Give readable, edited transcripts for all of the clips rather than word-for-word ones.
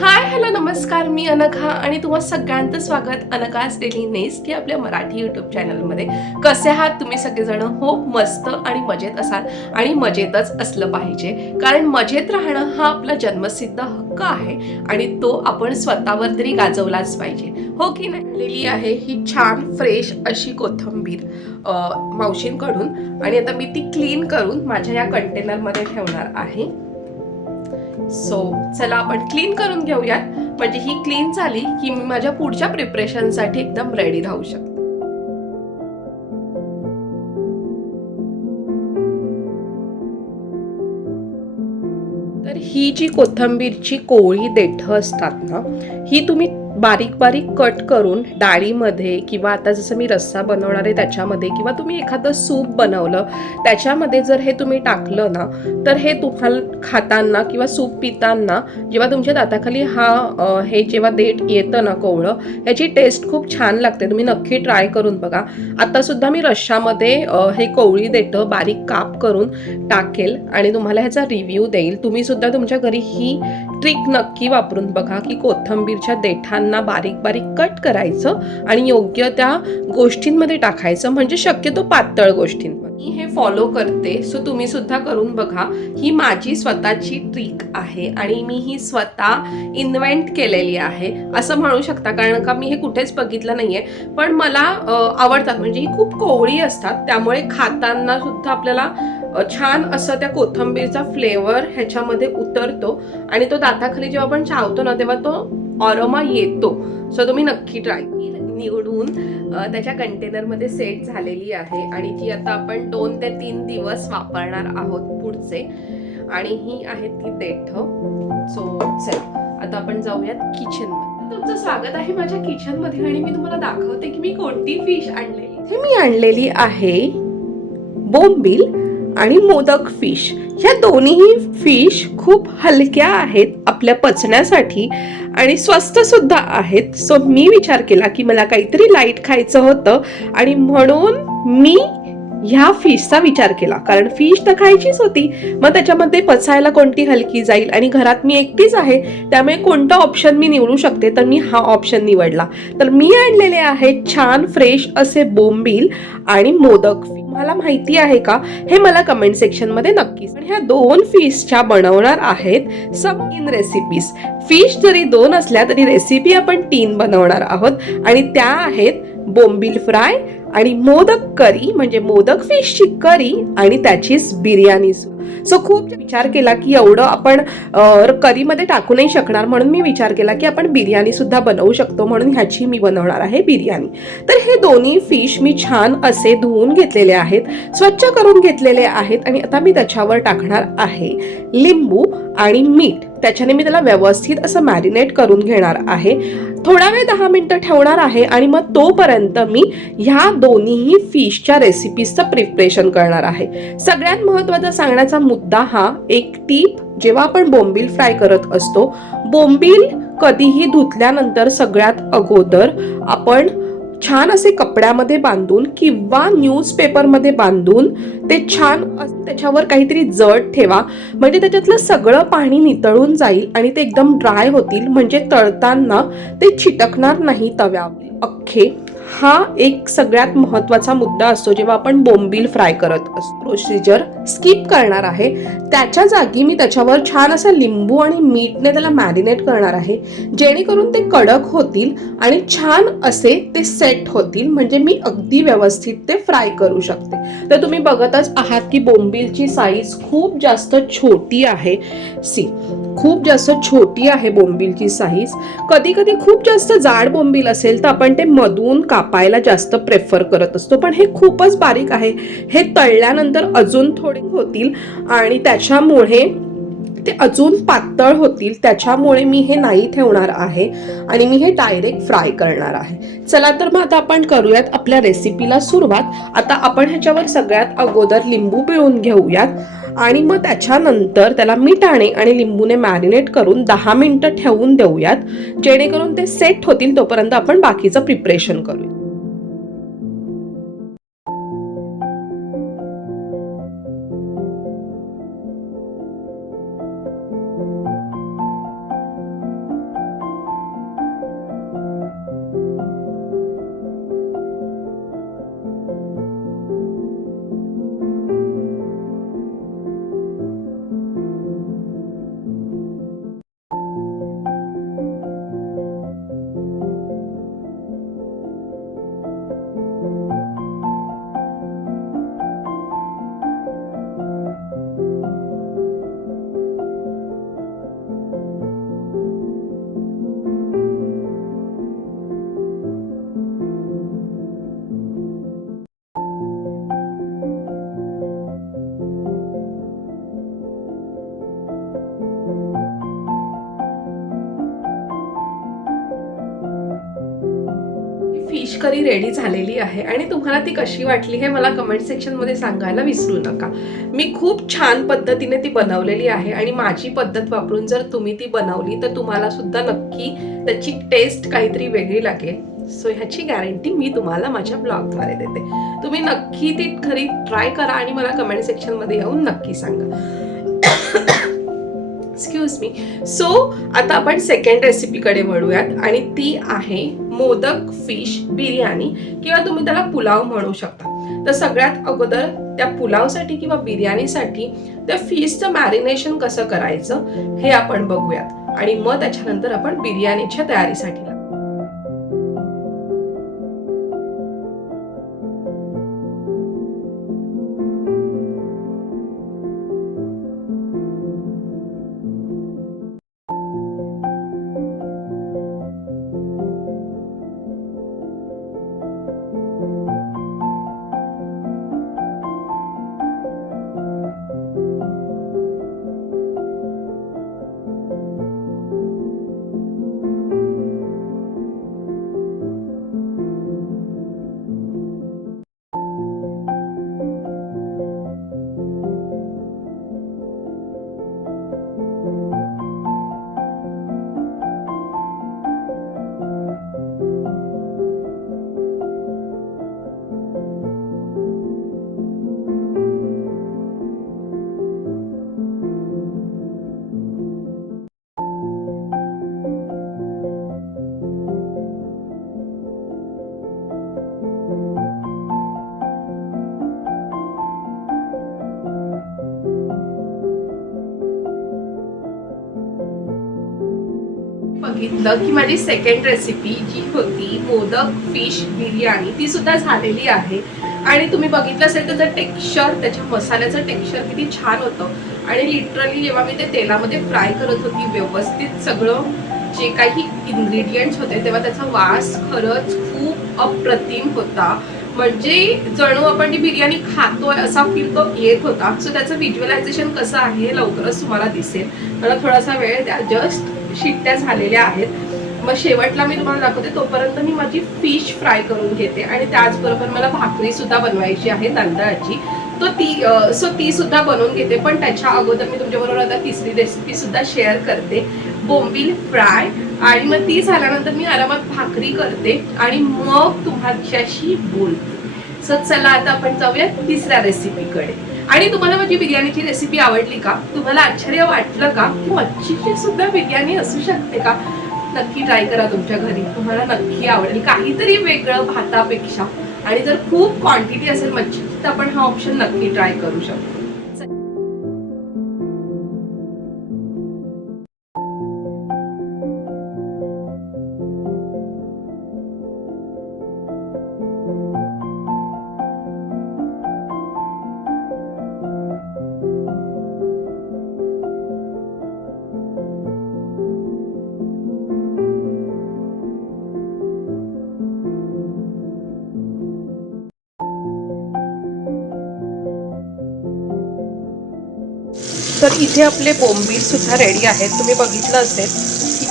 Hi hello नमस्कार, मी अनघा आणि तुम्हा सगळ्यांचं स्वागत अनघाज डेली नेस्ट या आपल्या मराठी यूट्यूब चॅनलमध्ये. कसे आहात तुम्ही सगळेजण? हो, मस्त आणि मजेत असाल आणि मजेतच असलं पाहिजे, कारण मजेत राहणं हा आपला जन्मसिद्ध हक्क आहे आणि तो आपण स्वतःवर तरी गाजवलाच पाहिजे, हो की नाही? लिहिली आहे ही छान फ्रेश अशी कोथिंबीर मावशींकडून आणि आता मी ती क्लीन करून माझ्या या कंटेनरमध्ये ठेवणार आहे. सो चला आपण क्लीन करून घेऊयात, म्हणजे ही क्लीन झाली की मी माझ्या पुढच्या प्रिपरेशनसाठी एकदम रेडी राहू शकते. तर ही जी कोथिंबीरची कोवळी देठं असतात ना, ही तुम्ही बारीक बारीक कट करून डाळीमध्ये किंवा आता जसं मी रस्सा बनवणार आहे त्याच्यामध्ये किंवा तुम्ही एखादं सूप बनवलं त्याच्यामध्ये जर हे तुम्ही टाकलं ना, तर हे तुम्हाला खाताना किंवा सूप पिताना जेव्हा तुमच्या दाताखाली हे जेव्हा देठ येतं ना कोवळं, ह्याची टेस्ट खूप छान लागते. तुम्ही नक्की ट्राय करून बघा. आता सुद्धा मी रश्शामध्ये हे कोवळी देठं बारीक काप करून टाकेल आणि तुम्हाला ह्याचा रिव्ह्यू देईल. तुम्ही सुद्धा तुमच्या घरी ही ट्रिक नक्की वापरून बघा की कोथिंबीरच्या देठांना बारीक बारीक कट करायचं आणि योग्य त्या गोष्टींमध्ये टाकायचं, म्हणजे शक्यतो पातळ गोष्टींमध्ये. मी हे फॉलो करते, सो तुम्ही सुद्धा करून बघा. ही माझी स्वतःची ट्रिक आहे आणि मी ही स्वतः इन्व्हेंट केलेली आहे असं म्हणू शकता, कारण का मी हे कुठेच बघितलं नाहीये. पण मला आवडतात, म्हणजे ही खूप कोवळी असतात, त्यामुळे खाताना सुद्धा आपल्याला छान असं त्या कोथिंबीरचा फ्लेवर ह्याच्यामध्ये उतरतो आणि तो दाताखाली जेव्हा आपण चावतो ना तेव्हा तो ऑरोमा येतो. सो तुम्ही नक्की ट्राय निवडून त्याच्या कंटेनरमध्ये सेट झालेली आहे आणि जी आता आपण 2 ते 3 दिवस वापरणार आहोत पुढचे. आणि ही आहे ती देठं. सो चला आता आपण जाऊयात किचनमध्ये. तुमचं स्वागत आहे माझ्या किचनमध्ये आणि मी तुम्हाला दाखवते की मी कोणती फिश आणलेली. इथे मी आणलेली आहे बोंबील आणि मोदक फिश. ह्या दोन्ही फिश खूप हलक्या आहेत आपल्या पचण्यासाठी आणि स्वस्त सुद्धा आहेत. सो मी विचार केला की मला काहीतरी लाईट खायचं होतं आणि म्हणून मी ह्या फिशचा विचार केला, कारण फिश तर खायचीच होती. मग त्याच्यामध्ये पचायला कोणती हलकी जाईल आणि घरात मी एकटीच आहे, त्यामुळे कोणता ऑप्शन मी निवडू शकते, तर मी हा ऑप्शन निवडला. तर मी आणलेले आहेत छान फ्रेश असे बोंबील आणि मोदक फिश. मला माहिती आहे का, हे मला कमेंट सेक्शन मध्ये नक्कीच. पण ह्या 2 फिशच्या बनवणार आहेत सब 3 रेसिपीज. फिश जरी 2 असल्या तरी रेसिपी आपण 3 बनवणार आहोत आणि त्या आहेत बोंबील फ्राय आणि मोदक करी, म्हणजे मोदक फिशची करी आणि त्याचीच बिर्याणी. सो खूप विचार केला की एवढं आपण करीमध्ये टाकू नाही शकणार, म्हणून मी विचार केला की आपण बिर्याणी सुद्धा बनवू शकतो, म्हणून ह्याची मी बनवणार आहे बिर्याणी. तर हे दोन्ही फिश मी छान असे धुवून घेतलेले आहेत, स्वच्छ करून घेतलेले आहेत आणि आता मी त्याच्यावर टाकणार आहे लिंबू आणि मीठ. त्याच्याने मी त्याला व्यवस्थित असं मॅरिनेट करून घेणार आहे. थोडा वेळ 10 मिनिटं ठेवणार आहे आणि मग तोपर्यंत मी ह्या दोन्ही फिशच्या रेसिपीजचं प्रिपरेशन करणार आहे. सगळ्यात महत्त्वाचा सांगण्याचा मुद्दा हा एक टीप, जेव्हा आपण बोंबील फ्राय करत असतो, बोंबील कधीही धुतल्यानंतर सगळ्यात अगोदर आपण छान असे कपड्यामध्ये बांधून किंवा न्यूजपेपरमध्ये बांधून ते छान त्याच्यावर काहीतरी जड ठेवा, म्हणजे त्याच्यातलं सगळं पाणी नितळून जाईल आणि ते एकदम ड्राय होतील, म्हणजे तळताना ते चिटकणार नाही तव्यावर अख्खे. हा एक सगळ्यात महत्त्वाचा मुद्दा असतो जेव्हा आपण बोंबील फ्राय करत असतो. प्रोसिजर स्किप करणार आहे, त्याच्या जागी मी त्याच्यावर छान असं लिंबू आणि मीठने त्याला मॅरिनेट करणार आहे, जेणेकरून ते कडक होतील आणि छान असे ते सेट होतील, म्हणजे मी अगदी व्यवस्थित ते फ्राय करू शकते. तर तुम्ही बघतच आहात की बोंबीलची साईज खूप जास्त छोटी आहे. खूप जास्त छोटी आहे बोंबीलची साईज. कधी कधी खूप जास्त जाड बोंबील असेल तर आपण ते मधून कापायला जास्त प्रेफर करत असतो, पण हे खूपच बारीक आहे. हे तळल्यानंतर अजून थोडे होतील आणि त्याच्यामुळे ते अजून पातळ होतील, त्याच्यामुळे मी हे नाही ठेवणार आहे आणि मी हे डायरेक्ट फ्राय करणार आहे. चला तर मग आता आपण करूयात आपल्या रेसिपीला सुरुवात. आता आपण ह्याच्यावर सगळ्यात अगोदर लिंबू पिळून घेऊयात आणि मग त्याच्यानंतर त्याला मीठाने आणि लिंबूने मॅरिनेट करून 10 मिनिटं ठेवून देऊयात, जेणेकरून ते सेट होतील. तोपर्यंत आपण बाकीचं प्रिपरेशन करूया. फिश करी रेडी झालेली आहे आणि तुम्हाला ती कशी वाटली हे मला कमेंट सेक्शनमध्ये सांगायला विसरू नका. मी खूप छान पद्धतीने ती बनवलेली आहे आणि माझी पद्धत वापरून जर तुम्ही ती बनवली तर तुम्हाला सुद्धा नक्की त्याची टेस्ट काहीतरी वेगळी लागेल. सो ह्याची गॅरंटी मी तुम्हाला माझ्या ब्लॉगद्वारे देते. तुम्ही नक्की ती घरी ट्राय करा आणि मला कमेंट सेक्शनमध्ये येऊन नक्की सांगा. Excuse me. सो आता आपण सेकंड रेसिपीकडे वळूयात आणि ती आहे मोदक फिश बिर्याणी किंवा तुम्ही त्याला पुलाव म्हणू शकता. तर सगळ्यात अगोदर त्या पुलावसाठी किंवा बिर्याणीसाठी त्या फिशचं मॅरिनेशन कसं करायचं हे आपण बघूयात आणि मग त्याच्यानंतर आपण बिर्याणीच्या तयारीसाठी बघितलं की माझी सेकंड रेसिपी जी होती मोदक फिश बिर्याणी ती सुद्धा झालेली आहे आणि तुम्ही बघितलं असेल त्याचं टेक्स्चर, त्याच्या मसाल्याचं टेक्स्चर किती छान होतं आणि लिटरली जेव्हा मी ते तेलामध्ये फ्राय करत होती व्यवस्थित सगळं जे काही इन्ग्रेडियंट्स होते तेव्हा त्याचा वास खरंच खूप अप्रतिम होता. म्हणजे जणू आपण ती बिर्याणी खातोय असा फील तो येत होता. सो त्याचं व्हिज्युअलायझेशन कसं आहे हे लवकरच तुम्हाला दिसेल. मला थोडासा वेळ द्या, जस्ट शिट्ट्या झालेल्या आहेत. मग शेवटला मी तुम्हाला दाखवते. तोपर्यंत मी माझी फिश फ्राय करून घेते आणि त्याचबरोबर मला भाकरी सुद्धा बनवायची आहे तांदळाची. सो ती सुद्धा बनवून घेते. पण त्याच्या अगोदर मी तुमच्याबरोबर आता तिसरी रेसिपी सुद्धा शेअर करते, बोंबील फ्राय. आणि मग ती झाल्यानंतर मी आरामात भाकरी करते आणि मग तुमच्याशी बोलते. सो चला आता आपण जाऊया तिसऱ्या रेसिपीकडे. आणि तुम्हाला माझी बिर्याणीची रेसिपी आवडली का? तुम्हाला आश्चर्य वाटलं का की मच्छीची सुद्धा बिर्याणी असू शकते का? नक्की ट्राय करा तुमच्या घरी, तुम्हाला नक्की आवडेल. काहीतरी वेगळं भातापेक्षा. आणि जर खूप क्वांटिटी असेल मच्छीची तर आपण हा ऑप्शन नक्की ट्राय करू शकतो. तर इथे आपले बोंबील सुद्धा रेडी आहेत. तुम्ही बघितलं असेल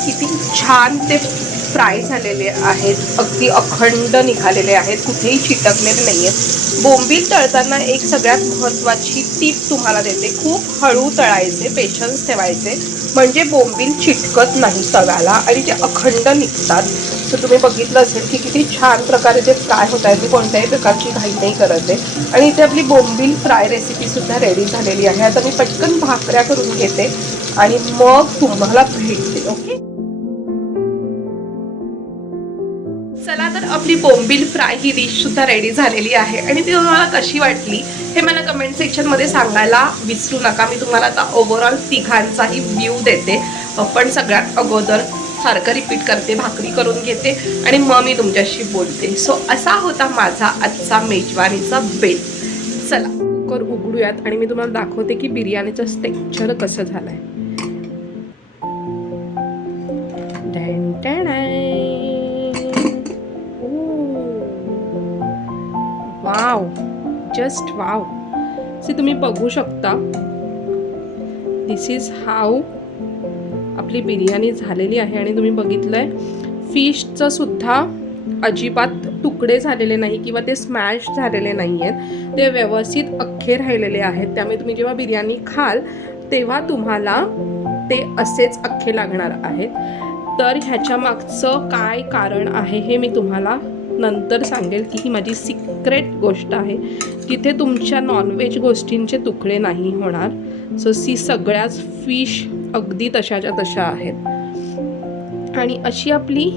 की किती छान ते फ्राय झालेले आहेत, अगदी अखंड निघालेले आहेत, कुठेही चिटकलेले नाही आहेत. बोंबील तळताना एक सगळ्यात महत्त्वाची टीप तुम्हाला देते, खूप हळू तळायचे, पेशन्स ठेवायचे, म्हणजे बोंबील चिटकत नाही तव्याला आणि ते अखंड निघतात. तर तुम्ही बघितलं असेल की किती छान प्रकारे ते फ्राय होत आहे. मी कोणत्याही प्रकारची घाई नाही करत आहे. आणि इथे आपली बोंबील फ्राय रेसिपीसुद्धा रेडी झालेली आहे. आता मी पटकन भाकऱ्या करून घेते आणि मग तुम्हाला भेटते. ओके, चला तर आपली बोंबील फ्राय ही डिश सुद्धा रेडी झालेली आहे आणि ती तुम्हाला कशी वाटली हे मला कमेंट सेक्शनमध्ये सांगायला विसरू नका. मी तुम्हाला आता ओव्हरऑल तिघांचाही व्ह्यू देते. पण सगळ्यात अगोदर सारखं रिपीट करते, भाकरी करून घेते आणि मग मी तुमच्याशी बोलते. सो असा होता माझा आजचा मेजवानीचा बेत. चला कुकर उघडूयात आणि मी तुम्हाला दाखवते की बिर्याणीचं टेक्स्चर कसं झालंय. Wow, just wow. से तुम्ही बघू शकता, दिस इज हाऊ आपली बिर्याणी झालेली आहे. आणि तुम्ही बघितलंय फिशचं सुद्धा अजिबात तुकडे झालेले नाही किंवा ते स्मॅश झालेले नाही आहेत, ते व्यवस्थित अख्खे राहिलेले आहेत. त्यामुळे तुम्ही जेव्हा बिर्याणी खाल तेव्हा तुम्हाला ते असेच अख्खे लागणार आहेत. तर ह्याच्या मागचं काय कारण आहे हे मी तुम्हाला नंतर सांगेल, की ही माझी सिक्रेट गोष्ट आहे, जिथे तुमच्या नॉनव्हेज गोष्टींचे तुकडे नाही होणार. सो सगळ्याच फिश अगदी तशाच्या तशा आहेत. आणि अशी आपली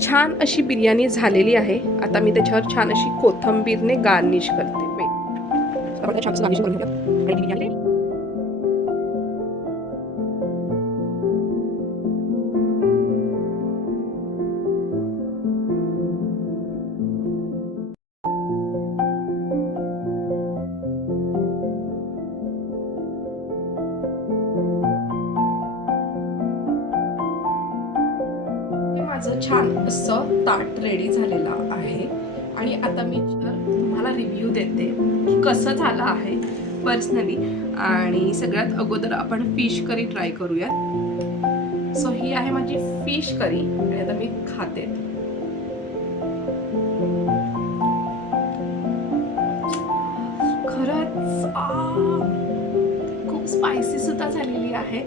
छान अशी बिर्याणी झालेली आहे. आता मी त्याच्यावर छान अशी कोथिंबीरने गार्निश करते. आपण छान गार्निश करून घेऊया आणि बिर्याणी माझं छान असं ताट रेडी झालेलं आहे. आणि आता मी तुम्हाला रिव्ह्यू देते की कसं झालं आहे पर्सनली. आणि सगळ्यात अगोदर आपण फिश करी ट्राय करूयात. सो ही आहे माझी फिश करी आणि आता मी खाते. खरंच खूप स्पायसी सुद्धा झालेली आहे.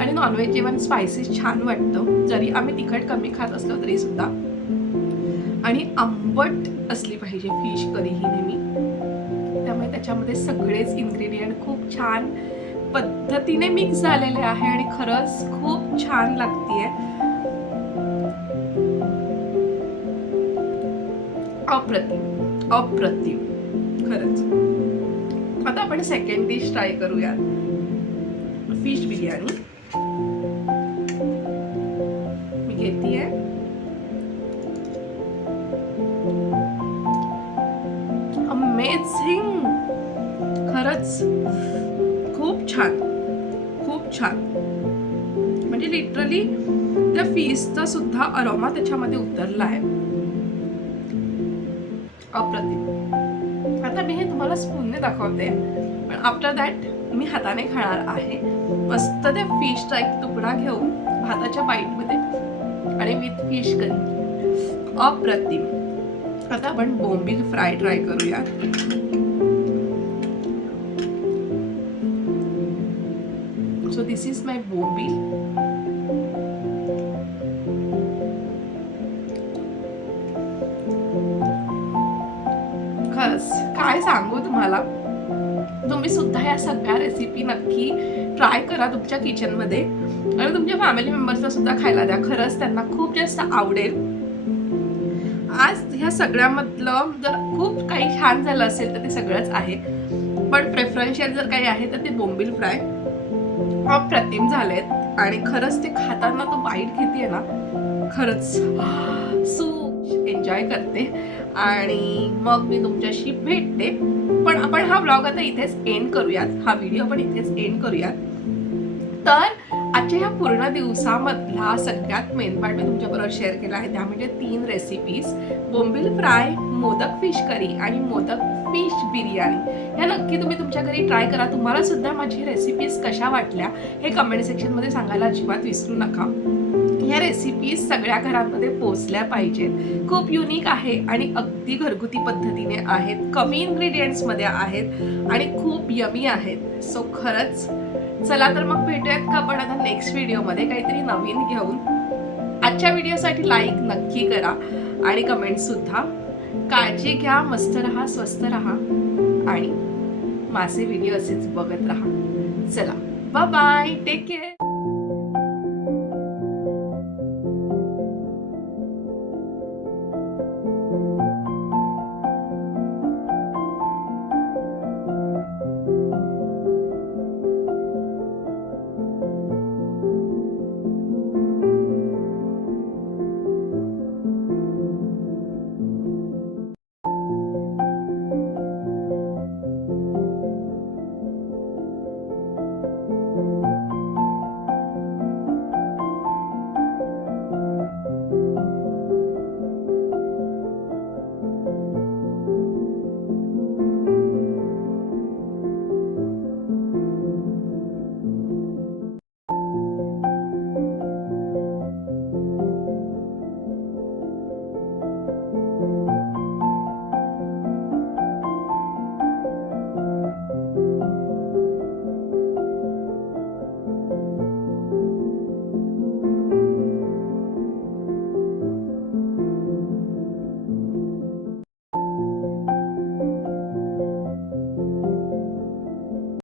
आणि नॉनव्हेज जेवण स्पायसी छान वाटतं, जरी आम्ही तिखट कमी खात असलो तरी सुद्धा. आणि आंबट असली पाहिजे फिश करी ही नेहमी. त्यामुळे त्याच्यामध्ये सगळेच इन्ग्रेडियंट खूप छान पद्धतीने मिक्स झालेले आहे आणि खरंच खूप छान लागतीये. अप्रतिम अप्रतिम खरंच. आता आपण सेकंड डिश ट्राय करूया, फिश बिर्याणी. मी घेतीये. अमेझिंग, खरंच खूप छान खूप छान. म्हणजे लिटरली त्या फिशचा सुद्धा अरोमा त्याच्यामध्ये उतरला आहे. अप्रतिम. आता मी हे तुम्हाला स्पूनने दाखवते, पण आफ्टर दॅट मी हाताने खाणार आहे. मस्त ते फिशचा एक तुकडा घेऊन भाताच्या बाईटमध्ये आणि विथ फिश करी. अप्रतिम. आता आपण बोंबील फ्राय ट्राय करूया. सो दिस इज माय बोंबील. खरंच काय सांगू तुम्हाला, तुम्ही सुद्धा या सगळ्या रेसिपी नक्की ट्राय करा तुमच्या किचनमध्ये आणि तुमच्या फॅमिली मेंबर्सला सुद्धा खायला द्या. खरंच त्यांना खूप जास्त आवडेल. आज ह्या सगळ्यामधलं जर खूप काही छान झालं असेल तर ते सगळंच आहे, पण प्रेफरन्शियल जर काही आहे तर ते बोंबील फ्राय अप्रतिम झालेत. आणि खरंच ते खाताना तो बाईट घेते ना, खरंच खूप एन्जॉय करते. आणि मग मी तुमच्याशी भेटते. पण आपण हा व्लॉग आता इथेच एंड करूयात, हा व्हिडिओ पण इथेच एंड करूयात. तर आजच्या ह्या पूर्ण दिवसामधला सगळ्यात मेन पार्ट मी तुमच्याबरोबर शेअर केला आहे, त्या म्हणजे 3 रेसिपीज, बोंबील फ्राय, मोदक फिश करी आणि मोदक फिश बिर्याणी. ह्या नक्की तुम्ही तुमच्या घरी ट्राय करा. तुम्हाला सुद्धा माझी रेसिपीज कशा वाटल्या हे कमेंट सेक्शनमध्ये सांगायला अजिबात विसरू नका. ह्या रेसिपीज सगळ्या घरांमध्ये पोचल्या पाहिजेत. खूप युनिक आहे आणि अगदी घरगुती पद्धतीने आहेत, कमी इन्ग्रेडियंट्समध्ये आहेत आणि खूप यमी आहेत. सो खरंच चला तर मग भेटूयात का आपण आता नेक्स्ट व्हिडिओमध्ये काहीतरी नवीन घेऊन. आजच्या व्हिडिओसाठी लाईक नक्की करा आणि कमेंट सुद्धा. काळजी घ्या, मस्त राहा, स्वस्त राहा आणि माझे व्हिडिओ असेच बघत राहा. चला बाय बाय, टेक केअर.